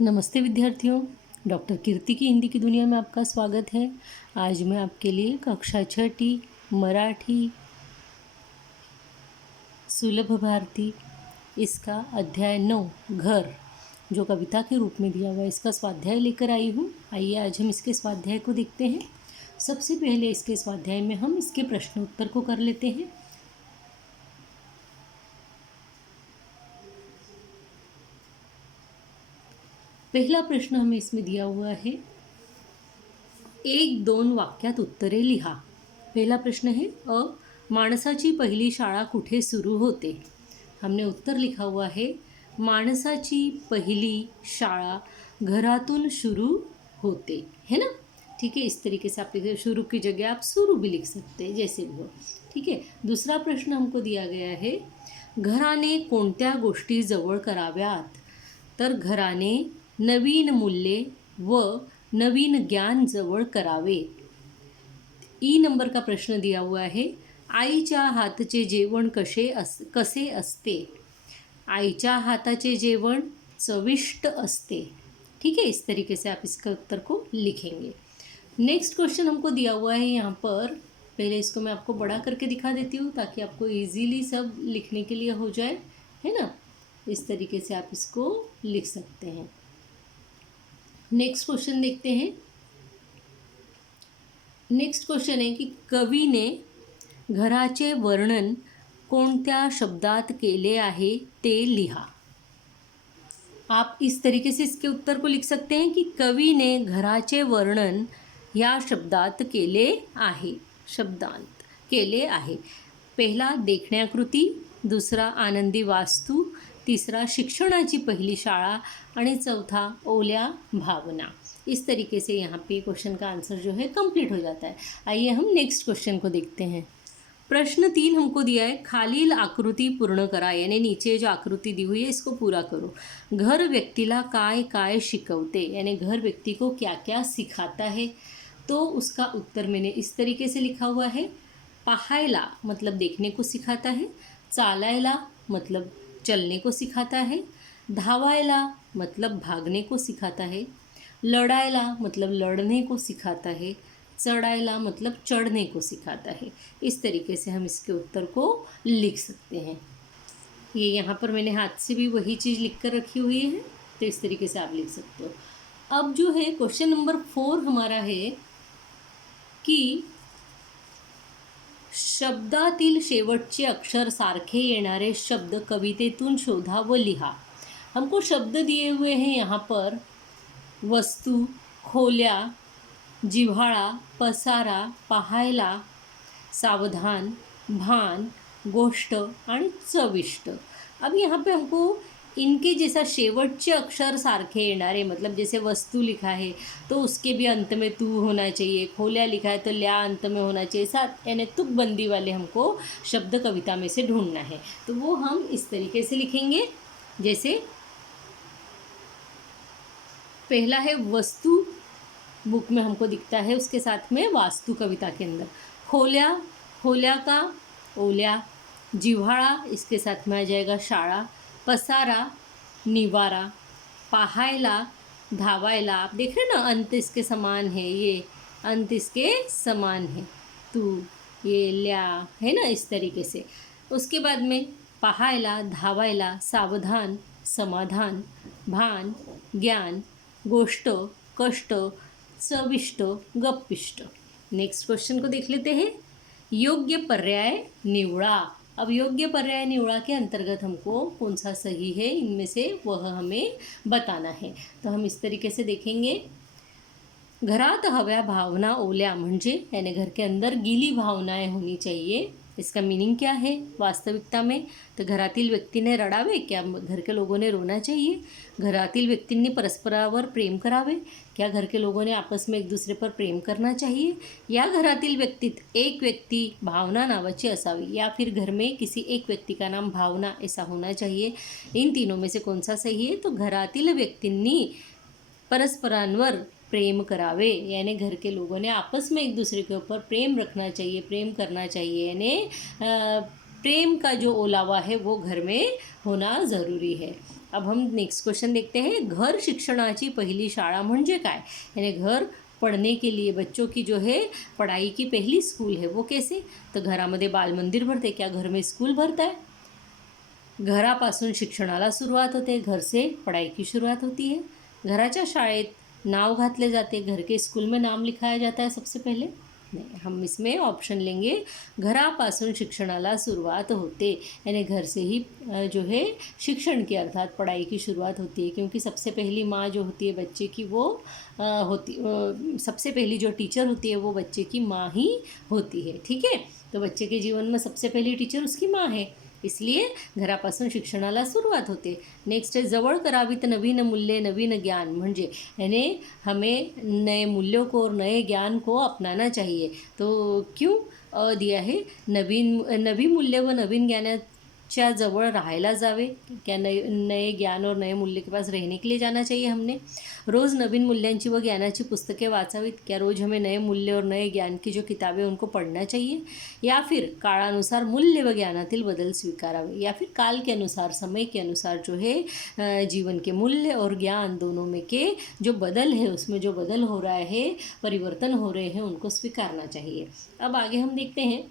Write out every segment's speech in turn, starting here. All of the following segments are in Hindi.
नमस्ते विद्यार्थियों, डॉक्टर कीर्ति की हिंदी की दुनिया में आपका स्वागत है। आज मैं आपके लिए कक्षा छठी मराठी सुलभ भारती इसका अध्याय 9 घर जो कविता के रूप में दिया हुआ है, इसका स्वाध्याय लेकर आई हूँ। आइए आज हम इसके स्वाध्याय को देखते हैं। सबसे पहले इसके स्वाध्याय में हम इसके प्रश्न उत्तर को कर लेते हैं। पहला प्रश्न हमें इसमें दिया हुआ है, 1-2 वाक्यात उत्तरे लिहा। पहला प्रश्न है, माणसाची पहिली शाळा कुठे सुरू होते? हमने उत्तर लिखा हुआ है, माणसाची पहिली शाळा घरातून शुरू होते, है ना। ठीक है, इस तरीके से आप लिख, शुरू की जगह आप शुरू भी लिख सकते हैं, जैसे भी हो। ठीक है, दूसरा प्रश्न हमको दिया गया है, घराने कोणत्या गोष्टी जवळ कराव्यात? तर घराने नवीन मूल्ये व नवीन ज्ञान जवळ करावे। ई नंबर का प्रश्न दिया हुआ है, आईच्या हातचे जेवण कसे असते? आईच्या हाताचे जेवण चविष्ट असते। ठीक है, इस तरीके से आप इसका उत्तर को लिखेंगे। नेक्स्ट क्वेश्चन हमको दिया हुआ है यहाँ पर, पहले इसको मैं आपको बड़ा करके दिखा देती हूँ ताकि आपको इजीली सब लिखने के लिए हो जाए, है ना। इस तरीके से आप इसको लिख सकते हैं। नेक्स्ट क्वेश्चन देखते हैं। नेक्स्ट क्वेश्चन है कि कवि ने घराचे वर्णन कोणत्या शब्दात केले आहे ते लिहा। आप इस तरीके से इसके उत्तर को लिख सकते हैं कि कवि ने घराचे वर्णन या शब्दात केले आहे, शब्दांत केले आहे। पहला देखण्याकृती, दूसरा आनंदी वास्तू, तीसरा शिक्षणाची पहिली शाळा आणि चौथा ओल्या भावना। इस तरीके से यहाँ पे क्वेश्चन का आंसर जो है कंप्लीट हो जाता है। आइए हम नेक्स्ट क्वेश्चन को देखते हैं। प्रश्न 3 हमको दिया है, खालील आकृति पूर्ण करा, यानी नीचे जो आकृति दी हुई है इसको पूरा करो। घर व्यक्तीला काय काय शिकवते, यानी घर व्यक्ति को क्या क्या सिखाता है। तो उसका उत्तर मैंने इस तरीके से लिखा हुआ है, पाहायला मतलब देखने को सिखाता है, चालायला मतलब चलने को सिखाता है, धावायला मतलब भागने को सिखाता है, लड़ायला मतलब लड़ने को सिखाता है, चढ़ायला मतलब चढ़ने को सिखाता है। इस तरीके से हम इसके उत्तर को लिख सकते हैं। ये यहाँ पर मैंने हाथ से भी वही चीज़ लिख कर रखी हुई है, तो इस तरीके से आप लिख सकते हो। अब जो है क्वेश्चन नंबर 4 हमारा है कि शब्दातील शेवटचे अक्षर सारखे येणारे शब्द कवितेतून शोधा व लिहा। हमको शब्द दिए हुए हैं यहाँ पर, वस्तू, खोल्या, जिव्हाळा, पसारा, पाहायला, सावधान, भान, गोष्ट आणि चविष्ट। अब यहाँ पे हमको इनके जैसा शेवटचे अक्षर सारखे येणारे, मतलब जैसे वस्तु लिखा है तो उसके भी अंत में तू होना चाहिए, खोल्या लिखा है तो ल्या अंत में होना चाहिए, साथ यानी तुकबंदी वाले हमको शब्द कविता में से ढूंढना है। तो वो हम इस तरीके से लिखेंगे, जैसे पहला है वस्तु, बुक में हमको दिखता है, उसके साथ में वास्तु कविता के अंदर खोल्या, खोल्या का ओल्या, जिव्हाळा इसके साथ में आ जाएगा शाळा, पसारा निवारा, पाहायला धावायला, आप देख रहे हैं ना अंत इसके समान है, ये अंत इसके समान है, तू ये ल्या है ना, इस तरीके से। उसके बाद में पाहायला, धावायला, सावधान, समाधान, भान, ज्ञान, गोष्ट, कष्ट, चविष्ट, गप्पिष्ट। नेक्स्ट क्वेश्चन को देख लेते हैं, योग्य पर्याय निवड़ा। अब योग्य पर्याय निवड़ा के अंतर्गत हमको कौन सा सही है इनमें से वह हमें बताना है। तो हम इस तरीके से देखेंगे, घरात हव्या भावना ओल्या म्हणजे यानी घर के अंदर गीली भावनाएं होनी चाहिए। इसका मीनिंग क्या है वास्तविकता में? तो घरातील व्यक्तीने रडावे, क्या घर के लोगों ने रोना चाहिए? घरातील व्यक्तींनी परस्परावर प्रेम करावे, क्या घर के लोगों ने आपस में एक दूसरे पर प्रेम करना चाहिए? या घरातील व्यक्तीत एक व्यक्ति भावना नावाची असावी, या फिर घर में किसी एक व्यक्ति का नाम भावना ऐसा होना चाहिए। इन तीनों में से कौन सा सही है? तो घरातील व्यक्तींनी परस्परांवर प्रेम करावे, यानी घर के लोगों ने आपस में एक दूसरे के ऊपर प्रेम रखना चाहिए, प्रेम करना चाहिए, यानी प्रेम का जो ओलावा है वो घर में होना ज़रूरी है. अब हम नेक्स्ट क्वेश्चन देखते हैं. घर शिक्षणाची पहिली शाळा म्हणजे काय? यानी घर पढ़ने के लिए बच्चों की जो है पढ़ाई की पहली स्कूल है वो कैसे? तर घरामध्ये बालमंदिर भरते. क्या घर में स्कूल भरता है? घरापासून शिक्षणाला सुरुवात होते. घर से पढ़ाई की शुरुआत होती है. घराच्या शाळेत नाव घातले जाते. घर के स्कूल में नाम लिखाया जाता है सबसे पहले. नहीं, हम इसमें ऑप्शन लेंगे घरापासून शिक्षणाला सुरुवात होते, यानी घर से ही जो है शिक्षण की अर्थात पढ़ाई की शुरुआत होती है. क्योंकि सबसे पहली माँ जो होती है बच्चे की वो सबसे पहली जो टीचर होती है वो बच्चे की माँ ही होती है. ठीक है, तो बच्चे के जीवन में सबसे पहली टीचर उसकी माँ है, इसलिए घरापासून शिक्षणाला सुरुवात होते. नेक्स्ट है जवळ करावीत नवीन मूल्ये नवीन ज्ञान म्हणजे, यानी हमें नए मूल्यों को और नए ज्ञान को अपनाना चाहिए. तो क्यों दिया है? नवी मूल्य व नवीन ज्ञानाच्या जवळ राहायला जावे. क्या नए ज्ञान और नए मूल्य के पास रहने के लिए जाना चाहिए हमने. रोज़ नवीन मूल्यांची व ज्ञानाची पुस्तकें वाचावीत. क्या रोज़ हमें नए मूल्य और नए ज्ञान की जो किताबें उनको पढ़ना चाहिए. या फिर काळानुसार मूल्य व ज्ञानातील बदल स्वीकारावे. या फिर काल के अनुसार, समय के अनुसार जो है जीवन के मूल्य और ज्ञान दोनों में के जो बदल है, उसमें जो बदल हो रहा है, परिवर्तन हो रहे हैं, उनको स्वीकारना चाहिए. अब आगे हम देखते हैं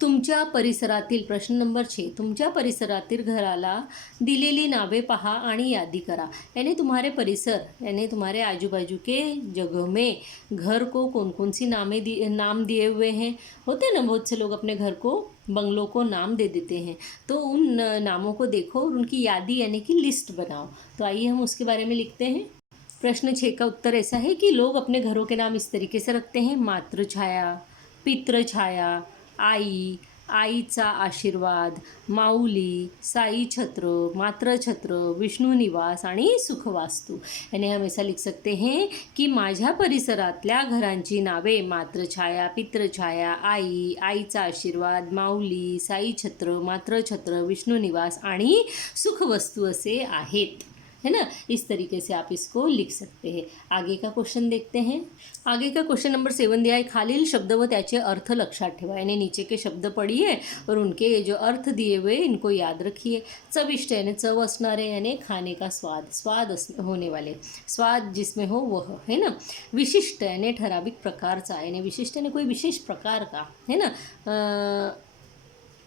तुमच्या परिसरातील, प्रश्न नंबर 6, तुमच्या परिसरातील घराला दिलेली नावे पहा आणि यादी करा. यानी तुम्हारे परिसर यानी तुम्हारे आजू बाजू के जगह में घर को कौन कौन सी नाम दिए हुए हैं. होते हैं ना बहुत से लोग अपने घर को, बंगलों को नाम दे देते हैं. तो उन नामों को देखो और उनकी यादी यानी कि लिस्ट बनाओ. तो आइए हम उसके बारे में लिखते हैं. प्रश्न 6 का उत्तर ऐसा है कि लोग अपने घरों के नाम इस तरीके से रखते हैं. मातृछाया, पितृछाया, आई, आईचा आशीर्वाद, माऊली, साई छत्र, मात्र छत्र, विष्णू निवास आणि सुखवास्तू. यानी हम ऐसा लिख सकते हैं कि माझ्या परिसरातल्या घरांची नावे मातृछाया, पितृछाया, आई, आईचा आशीर्वाद, माऊली, साई छत्र, मात्र छत्र, विष्णु निवास आणि सुखवस्तू असे आहेत. है ना, इस तरीके से आप इसको लिख सकते हैं. आगे का क्वेश्चन देखते हैं. आगे का क्वेश्चन नंबर 7 दिया है. खालील शब्द व त्याचे अर्थ लक्षात ठेवा. यानी नीचे के शब्द पढ़िए और उनके जो अर्थ दिए हुए इनको याद रखिए. चविष्ट यानी चव असणारे, यानी खाने का स्वाद होने वाले, स्वाद जिसमें हो वह, है ना. विशिष्ट यानी ठराविक प्रकारचा, यानी विशिष्ट यानी कोई विशेष प्रकार का, है ना.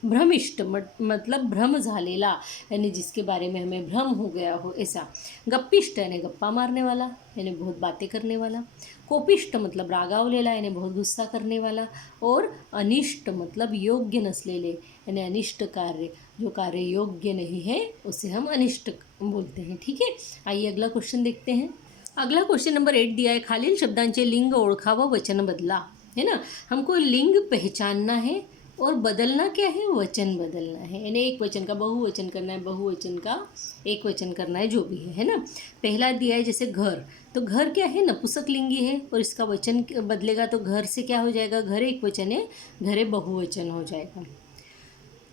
भ्रमिष्ट मतलब भ्रम झालेला, यानी जिसके बारे में हमें भ्रम हो गया हो ऐसा. गप्पिष्ट यानी गप्पा मारने वाला, यानी बहुत बातें करने वाला. कोपिष्ट मतलब रागावलेला, यानी बहुत गुस्सा करने वाला. और अनिष्ट मतलब योग्य नसलेले, यानी अनिष्ट कार्य, जो कार्य योग्य नहीं है उसे हम अनिष्ट बोलते हैं. ठीक है, आइए अगला क्वेश्चन देखते हैं. अगला क्वेश्चन नंबर 8 दिया है. खालील शब्दांचे लिंग ओळखा व वचन बदला. है ना, हमको लिंग पहचानना है और बदलना क्या है, वचन बदलना है. यानी एक वचन का बहुवचन करना है, बहुवचन का एक वचन करना है, जो भी है ना. पहला दिया है जैसे घर, तो घर क्या है, नपुंसकलिंगी है और इसका वचन बदलेगा तो घर से क्या हो जाएगा, घर एक वचन है, घरे बहुवचन हो जाएगा.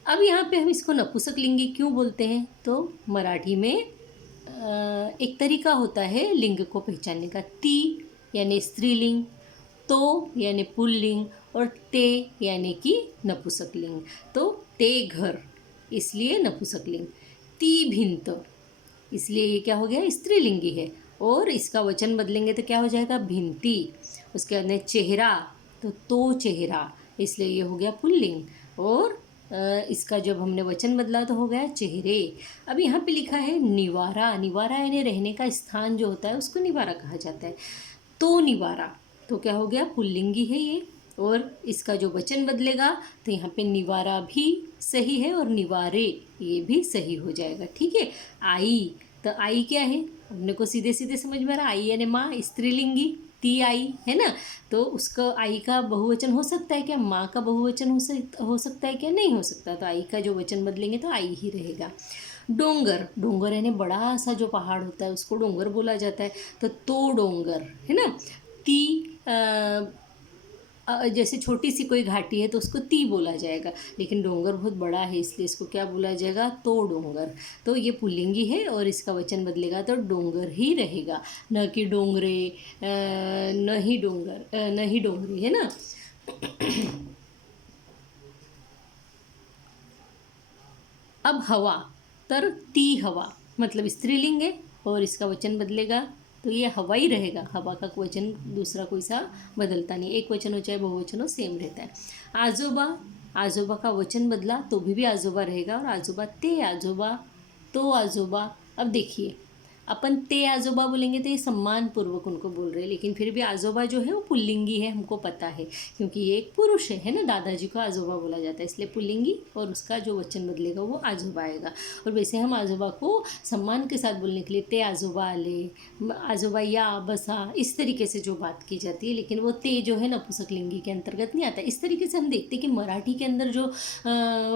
अब यहाँ पे हम इसको नपुंसकलिंगी क्यों बोलते हैं, तो मराठी में एक तरीका होता है लिंग को पहचानने का. ती यानी स्त्रीलिंग, तो यानी पुल्लिंग और ते यानी कि नपुंसकलिंग. तो ते घर, इसलिए नपुंसकलिंग. ती भिंत, इसलिए ये क्या हो गया, स्त्रीलिंगी है. और इसका वचन बदलेंगे तो क्या हो जाएगा, भिंती. उसके बाद में चेहरा, तो चेहरा, इसलिए ये हो गया पुल्लिंग. और इसका जब हमने वचन बदला तो हो गया चेहरे. अब यहाँ पे लिखा है निवारा. निवारा यानी रहने का स्थान जो होता है उसको निवारा कहा जाता है. तो निवारा, तो क्या हो गया, पुल्लिंगी है ये. और इसका जो वचन बदलेगा तो यहाँ पे निवारा भी सही है और निवारे ये भी सही हो जाएगा. ठीक है. आई, तो आई क्या है, अपने को सीधे सीधे समझ में आ रहा. आई यानी माँ, स्त्रीलिंगी, ती आई, है ना. तो उसका आई का बहुवचन हो सकता है क्या, माँ का बहुवचन हो सकता है क्या, नहीं हो सकता. तो आई का जो वचन बदलेंगे तो आई ही रहेगा. डोंगर, डोंगर यानी बड़ा सा जो पहाड़ होता है उसको डोंगर बोला जाता है. तो डोंगर, है ना. ती जैसे छोटी सी कोई घाटी है तो उसको ती बोला जाएगा, लेकिन डोंगर बहुत बड़ा है इसलिए इसको क्या बोला जाएगा, तो डोंगर. तो ये पुल्लिंगी है और इसका वचन बदलेगा तो डोंगर ही रहेगा, न कि डोंगरे, न ही डोंगरी, है ना. अब हवा, तर ती हवा मतलब स्त्रीलिंग है और इसका वचन बदलेगा तो ये हवा ही रहेगा। हवा का वचन दूसरा कोई सा बदलता नहीं, एक वचन हो चाहे बहुवचन हो सेम रहता है। आजोबा, आजोबा का वचन बदला तो भी आजोबा रहेगा। और आजोबा, ते आजोबा, तो आजोबा। अब देखिए, अपन ते आजोबा बोलेंगे तो ये सम्मानपूर्वक उनको बोल रहे हैं, लेकिन फिर भी आजोबा जो है वो पुल्लिंगी है, हमको पता है, क्योंकि ये एक पुरुष है ना। दादाजी को आजोबा बोला जाता है, इसलिए पुल्लिंगी, और उसका जो वचन बदलेगा वो आजोबा आएगा। और वैसे हम आजोबा को सम्मान के साथ बोलने के लिए ते आजोबा आले, आजोबा या बसा, इस तरीके से जो बात की जाती है, लेकिन वो ते जो है नपुंसकलिंगी के अंतर्गत नहीं आता। इस तरीके से हम देखते हैं कि मराठी के अंदर जो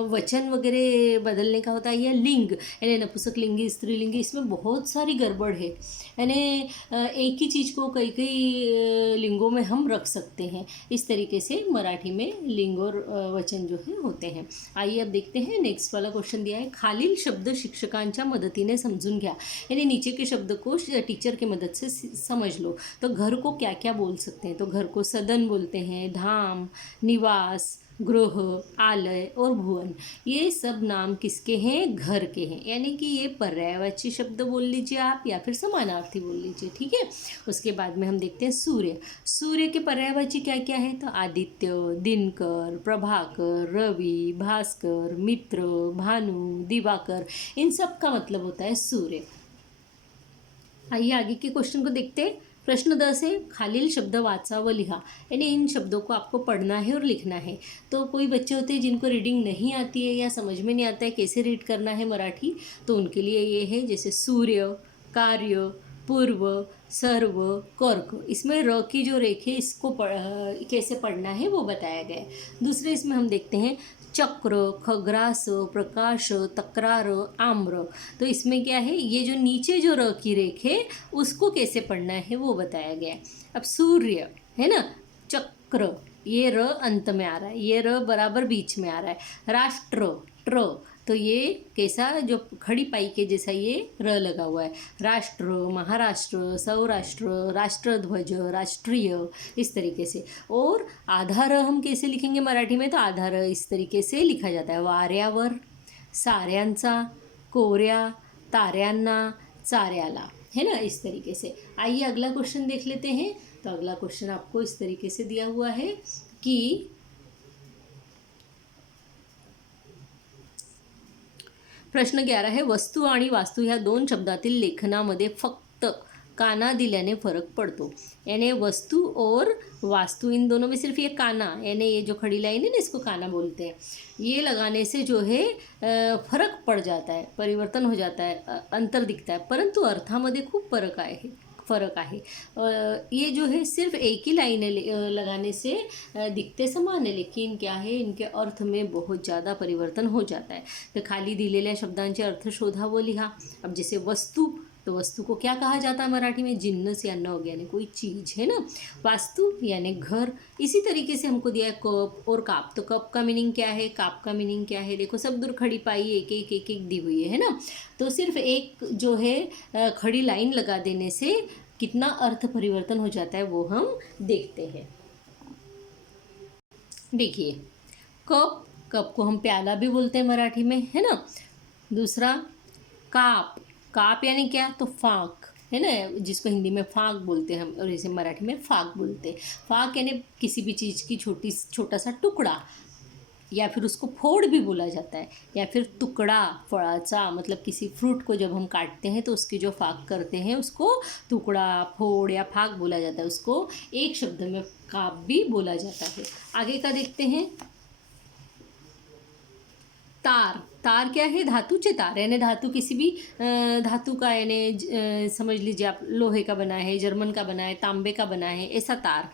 वचन वगैरह बदलने का होता है या लिंग, यानी नपुंसकलिंगी, स्त्रीलिंगी, इसमें बहुत सारी गड़बड़ है। यानी एक ही चीज़ को कई कई लिंगों में हम रख सकते हैं। इस तरीके से मराठी में लिंग और वचन जो है होते हैं। आइए अब देखते हैं नेक्स्ट वाला क्वेश्चन दिया है, खालील शब्द शिक्षकांच्या मदतीने समजून घ्या। यानी नीचे के शब्द को टीचर की मदद से समझ लो। तो घर को क्या क्या बोल सकते हैं, तो घर को सदन बोलते हैं, धाम, निवास, गृह, आलय और भुवन, ये सब नाम किसके हैं, घर के हैं। यानी कि ये पर्यायवाची शब्द बोल लीजिए आप या फिर समानार्थी बोल लीजिए, ठीक है। उसके बाद में हम देखते हैं सूर्य। सूर्य के पर्यायवाची क्या क्या है, तो आदित्य, दिनकर, प्रभाकर, रवि, भास्कर, मित्र, भानु, दिवाकर, इन सब का मतलब होता है सूर्य। आइए आगे के क्वेश्चन को देखते हैं। प्रश्न 10 है, खालील शब्द वाचा व लिहा। यानी इन शब्दों को आपको पढ़ना है और लिखना है। तो कोई बच्चे होते हैं जिनको रीडिंग नहीं आती है या समझ में नहीं आता है कैसे रीड करना है मराठी, तो उनके लिए ये है, जैसे सूर्य, कार्य, पूर्व, सर्व, कर्क, इसमें र की जो रेखे इसको कैसे पढ़ना है वो बताया गया है। दूसरे इसमें हम देखते हैं चक्र, खग्रास, प्रकाश, तकरार, आम्र। तो इसमें क्या है, ये जो नीचे जो र की रेखे उसको कैसे पढ़ना है वो बताया गया है। अब सूर्य है ना, चक्र, ये र अंत में आ रहा है, ये र बराबर बीच में आ रहा है। राष्ट्र, ट्र, तो ये कैसा, जो खड़ी पाई के जैसा ये र लगा हुआ है। राष्ट्र, महाराष्ट्र, सौराष्ट्र, राष्ट्रध्वज, राष्ट्रीय, इस तरीके से। और आधा र हम कैसे लिखेंगे मराठी में, तो आधा र इस तरीके से लिखा जाता है, वाऱ्यावर, साऱ्यांचा, कोऱ्या, ताऱ्यांना, चाऱ्याला, है ना, इस तरीके से। आइए अगला क्वेश्चन देख लेते हैं। तो अगला क्वेश्चन आपको इस तरीके से दिया हुआ है कि प्रश्न 11 है, वस्तू आणि वास्तू ह्या दोन शब्दातील लेखनामध्ये फक्त काना दिल्याने फरक पड़तो। यानी वस्तु और वास्तु, इन दोनों में सिर्फ ये काना, यानी ये जो खड़ी लाइन है ना, इसको काना बोलते हैं, ये लगाने से जो है फरक पड़ जाता है, परिवर्तन हो जाता है, अंतर दिखता है, परंतु अर्थामध्ये खूप फरक आहे। ये जो है सिर्फ एक ही लाइन लगाने से दिखते समान है, लेकिन क्या है, इनके अर्थ में बहुत ज़्यादा परिवर्तन हो जाता है। तो खाली दिलेल्या शब्दांचे अर्थ शोधा व लिहा। अब जैसे वस्तु, तो वस्तु को क्या कहा जाता है मराठी में, जिन्नस या नग, यानी कोई चीज़ है ना। वास्तु यानी घर। इसी तरीके से हमको दिया है कप और काप। तो कप का मीनिंग क्या है, काप का मीनिंग क्या है, देखो सब दूर खड़ी पाई एक एक एक एक दी हुई है ना। तो सिर्फ एक जो है खड़ी लाइन लगा देने से कितना अर्थ परिवर्तन हो जाता है वो हम देखते हैं। देखिए, कप, कप को हम प्याला भी बोलते हैं मराठी में, है ना। दूसरा काप, काप यानी क्या, तो फाक, है ना, जिसको हिंदी में फाक बोलते हैं हम, और इसे मराठी में फाक बोलते हैं। फाक यानी किसी भी चीज़ की छोटा सा टुकड़ा, या फिर उसको फोड़ भी बोला जाता है, या फिर टुकड़ा फळाचा, मतलब किसी फ्रूट को जब हम काटते हैं तो उसकी जो फाक करते हैं उसको टुकड़ा, फोड़ या फाक बोला जाता है। उसको एक शब्द में काप भी बोला जाता है। आगे का देखते हैं, तार। तार क्या है, धातुचे तार, यानी धातु किसी भी धातु का, यानी समझ लीजिए आप लोहे का बना है, जर्मन का बना है, तांबे का बना है, ऐसा तार।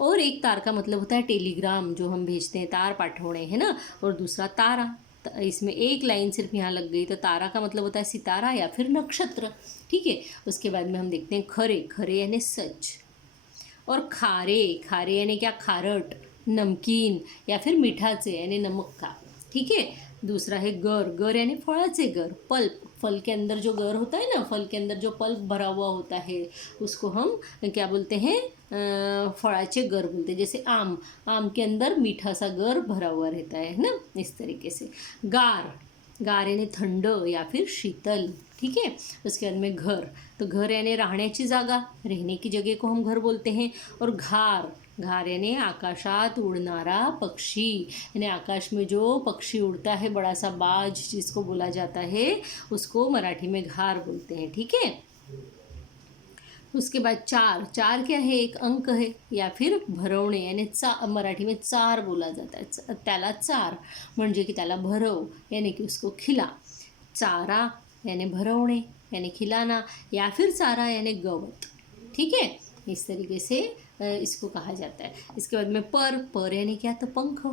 और एक तार का मतलब होता है टेलीग्राम, जो हम भेजते हैं, तार पाठवणे, है ना। और दूसरा तारा, इसमें एक लाइन सिर्फ यहाँ लग गई, तो तारा का मतलब होता है सितारा या फिर नक्षत्र, ठीक है। उसके बाद में हम देखते हैं खरे, खरे यानी सच। और खारे, खारे यानी क्या, खारट, नमकीन या फिर मीठाचे यानी नमक का, ठीक है। दूसरा है गर, गर यानी फळाचे गर। पल्प, फल के अंदर जो गर होता है ना, फल के अंदर जो पल्प भरा हुआ होता है उसको हम क्या बोलते हैं, फळाचे गर बोलते हैं। जैसे आम, आम के अंदर मीठा सा गर भरा हुआ रहता है ना, इस तरीके से। गार, गार यानी थंड या फिर शीतल, ठीक है। उसके बाद में घर, तो घर यानी राहण्याची जागा, रहने की जगह को हम घर बोलते हैं। और घार, घार यानी आकाशात उड़नारा पक्षी, यानी आकाश में जो पक्षी उड़ता है, बड़ा सा बाज जिसको बोला जाता है, उसको मराठी में घार बोलते हैं, ठीक है। उसके बाद चार, चार क्या है, एक अंक है या फिर भरवणे, यानी मराठी में चार बोला जाता है, त्याला चार म्हणजे की त्याला भरव, यानी कि उसको खिला। चारा यानी भरवणे यानी खिलाना, या फिर चारा यानी गवत, ठीक है। इस तरीके से इसको कहा जाता है। इसके बाद में पर, पर यानी क्या, तो पंख।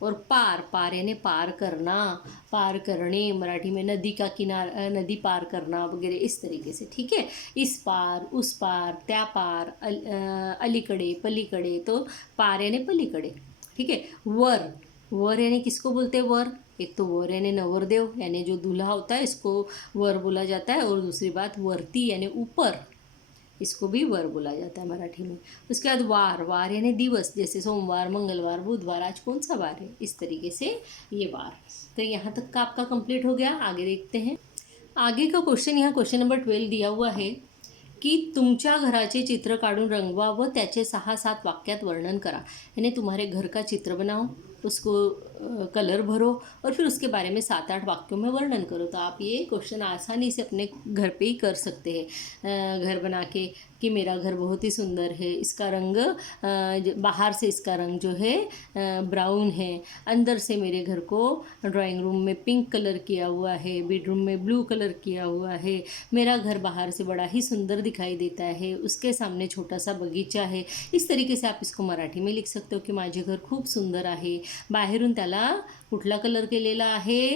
और पार, पार यानी पार करना, पार करने, मराठी में नदी का किनारा, नदी पार करना वगैरह, इस तरीके से, ठीक है। इस पार, उस पार, त्या पार, अलीकडे, पलीकडे, तो पार यानी पलीकडे, ठीक है। वर, वर यानी किसको बोलते हैं, वर, एक तो वर यानी नवरदेव यानी जो दूल्हा होता है, इसको वर बोला जाता है। और दूसरी बात वर्ती यानी ऊपर, इसको भी वर बोला जाता है मराठी में। उसके बाद वार, वार यानी दिवस, जैसे सोमवार, मंगलवार, बुधवार, आज कौन सा वार है, इस तरीके से ये वार। तो यहाँ तक का आपका कंप्लीट हो गया। आगे देखते हैं। आगे का क्वेश्चन, यहाँ क्वेश्चन नंबर 12 दिया हुआ है की तुमच्या घराचे चित्र काढून रंगवा व त्याचे 6-7 वाक्यात वर्णन करा, यानी तुम्हारे घर का चित्र बनाओ, उसको कलर भरो और फिर उसके बारे में 7-8 वाक्यों में वर्णन करो। तो आप ये क्वेश्चन आसानी से अपने घर पे ही कर सकते हैं, घर बना के, कि मेरा घर बहुत ही सुंदर है, इसका रंग बाहर से इसका रंग जो है ब्राउन है, अंदर से मेरे घर को ड्राइंग रूम में पिंक कलर किया हुआ है, बेडरूम में ब्लू कलर किया हुआ है, मेरा घर बाहर से बड़ा ही सुंदर दिखाई देता है, उसके सामने छोटा सा बगीचा है। इस तरीके से आप इसको मराठी में लिख सकते हो की माझे घर खूप सुंदर आहे, बाहेरून त्याला कुठला कलर केलेला आहे,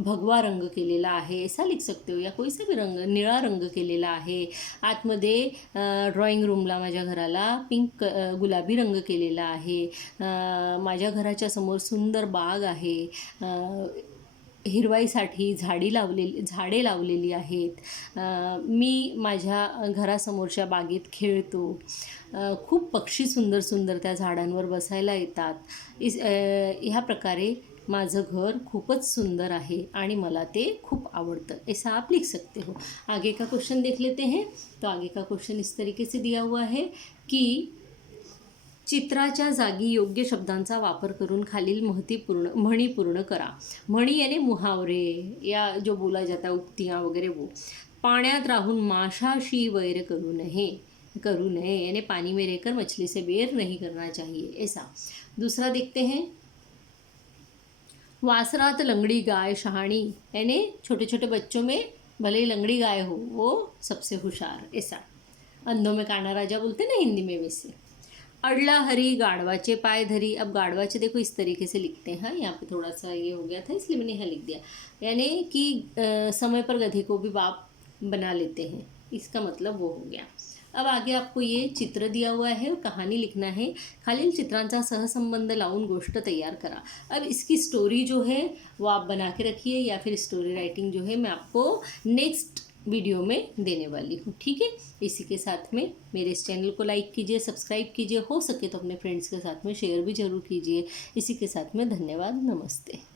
भगवा रंग केलेला आहे, ऐसा लिख सकते हो, या कोई सा भी रंग, निळा रंग केलेला आहे, आतमध्ये ड्रॉइंग रूमला माझ्या घराला पिंक गुलाबी रंग केलेला आहे, माझ्या घराच्या समोर सुंदर बाग आहे, हिरवाईसाठी झाडे लावलेली आहेत, मी माझ्या घरासमोरच्या बागेत खेळतो, खूप पक्षी सुंदर सुंदर त्या झाडांवर बसायला येतात, ह्या प्रकारे माझं घर खूपच सुंदर आहे आणि मला ते खूप आवडतं, ऐसा आप लिख सकते हो। आगे का क्वेश्चन देख लेते हैं। तो आगे का क्वेश्चन इस तरीके से दिया हुआ है कि चित्राच्या जागी योग्य शब्दांचा वापर करून खालील म्हणी पूर्ण करा। म्हणी यानी मुहावरे या जो बोला जाता है उक्तियाँ वगैरह वो। पाण्यात राहून माशाशी वैर करू नये यानी पानी में रहकर मछली से वैर नहीं करना चाहिए, ऐसा। दूसरा देखते हैं। वासरात लंगड़ी गाय शहानी, यानी छोटे छोटे बच्चों में भले ही लंगड़ी गाय हो वो सबसे होशियार, ऐसा। अंधों में काना राजा बोलते ना हिंदी में, वैसे। अडला हरी गाड़वाचे पाय धरी, अब गाड़वाचे देखो इस तरीके से लिखते हैं, यहाँ पे थोड़ा सा ये हो गया था इसलिए मैंने यहाँ लिख दिया, यानी कि समय पर गधे को भी बाप बना लेते हैं, इसका मतलब वो हो गया। अब आगे आपको ये चित्र दिया हुआ है और कहानी लिखना है, खालील चित्रांचा सहसंबंध लावून गोष्ट तैयार करा। अब इसकी स्टोरी जो है वो आप बना के रखिए, या फिर स्टोरी राइटिंग जो है मैं आपको नेक्स्ट वीडियो में देने वाली हूँ, ठीक है। इसी के साथ में मेरे इस चैनल को लाइक कीजिए, सब्सक्राइब कीजिए, हो सके तो अपने फ्रेंड्स के साथ में शेयर भी ज़रूर कीजिए। इसी के साथ में धन्यवाद, नमस्ते।